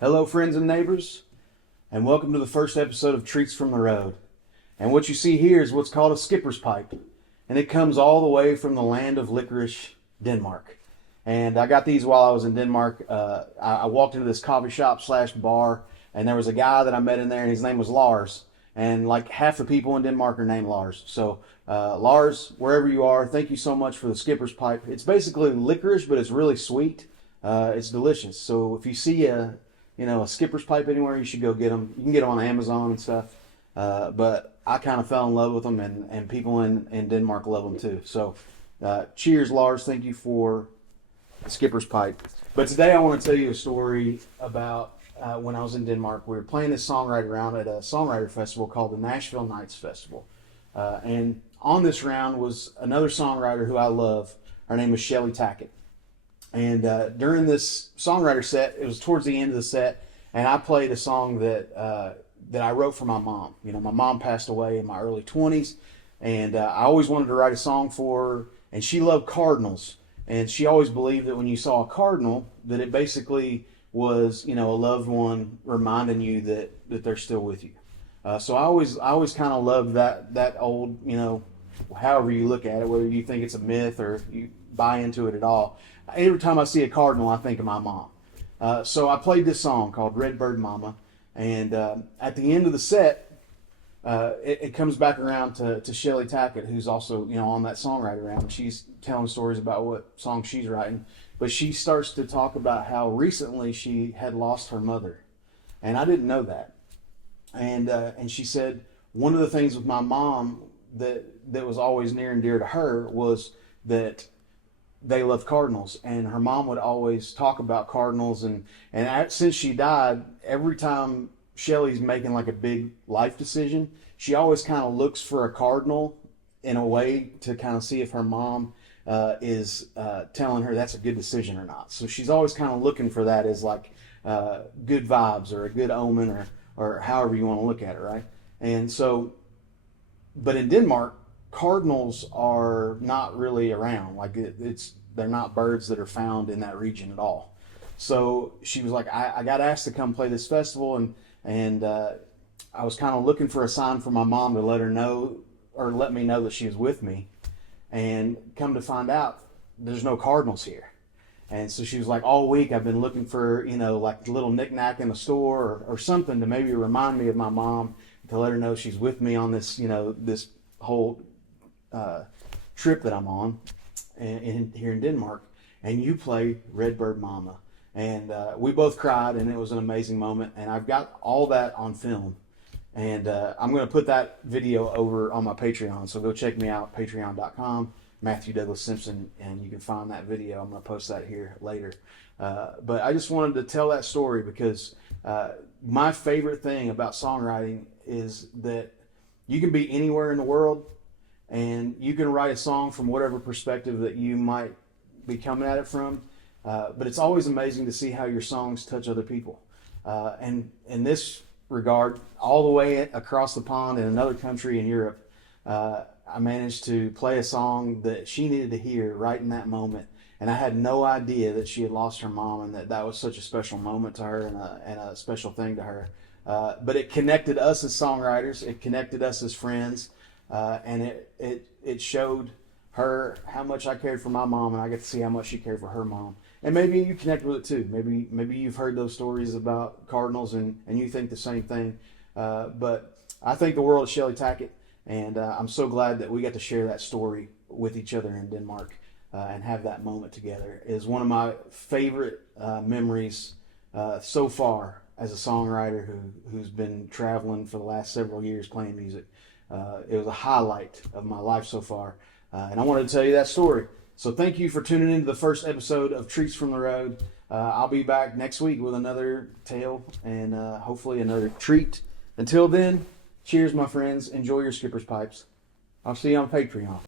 Hello, friends and neighbors, and welcome to the first episode of Treats from the Road. And what you see here is what's called a skipper's pipe, and it comes all the way from the land of licorice, Denmark. And I got these while I was in Denmark. I walked into this coffee shop slash bar, and there was a guy that I met in there, and his name was Lars. And like half the people in Denmark are named Lars. So, Lars, wherever you are, thank you so much for the skipper's pipe. It's basically licorice, but it's really sweet. It's delicious. So if you see a skipper's pipe anywhere, you should go get them. You can get them on Amazon and stuff. But I kind of fell in love with them, and people in Denmark love them too. So, cheers, Lars. Thank you for the skipper's pipe. But today I want to tell you a story about when I was in Denmark. We were playing this songwriter round at a songwriter festival called the Nashville Nights Festival. And on this round was another songwriter who I love. Her name was Shelly Tackett. And during this songwriter set, it was towards the end of the set, and I played a song that I wrote for my mom. You know, my mom passed away in my early 20s, and I always wanted to write a song for her, and she loved cardinals. And she always believed that when you saw a cardinal, that it basically was, a loved one reminding you that they're still with you. So I always kind of loved that old, however you look at it, whether you think it's a myth or you buy into it at all. Every time I see a cardinal, I think of my mom. So I played this song called Redbird Mama, and at the end of the set, it comes back around to Shelly Tackett, who's also on that songwriter round. She's telling stories about what song she's writing, but she starts to talk about how recently she had lost her mother, and I didn't know that. And she said one of the things with my mom that was always near and dear to her was that they love cardinals, and her mom would always talk about cardinals, and since she died, every time Shelly's making like a big life decision, she always kind of looks for a cardinal in a way to kind of see if her mom is telling her that's a good decision or not. So she's always kind of looking for that as like good vibes or a good omen or however you want to look at it, right? And so, but in Denmark, cardinals are not really around. Like they're not birds that are found in that region at all. So she was like, I got asked to come play this festival, and I was kind of looking for a sign from my mom to let her know or let me know that she was with me. And come to find out, there's no cardinals here. And so she was like, all week I've been looking for, like a little knickknack in the store or something to maybe remind me of my mom, to let her know she's with me on this, this whole trip that I'm on here in Denmark. And you play Redbird Mama. And we both cried, and it was an amazing moment. And I've got all that on film. And I'm going to put that video over on my Patreon. So go check me out, patreon.com, Matthew Douglas Simpson, and you can find that video. I'm going to post that here later. But I just wanted to tell that story because my favorite thing about songwriting is that you can be anywhere in the world, and you can write a song from whatever perspective that you might be coming at it from. But it's always amazing to see how your songs touch other people. And in this regard, all the way across the pond in another country in Europe, I managed to play a song that she needed to hear right in that moment. And I had no idea that she had lost her mom, and that was such a special moment to her and a special thing to her. But it connected us as songwriters. It connected us as friends. And it showed her how much I cared for my mom, and I get to see how much she cared for her mom. And maybe you connect with it too. Maybe you've heard those stories about cardinals and you think the same thing. But I think the world of Shelly Tackett, and I'm so glad that we got to share that story with each other in Denmark and have that moment together. It is one of my favorite memories so far as a songwriter who's been traveling for the last several years playing music. It was a highlight of my life so far. And I wanted to tell you that story. So thank you for tuning in to the first episode of Treats from the Road. I'll be back next week with another tale and hopefully another treat. Until then, cheers, my friends. Enjoy your skipper's pipes. I'll see you on Patreon.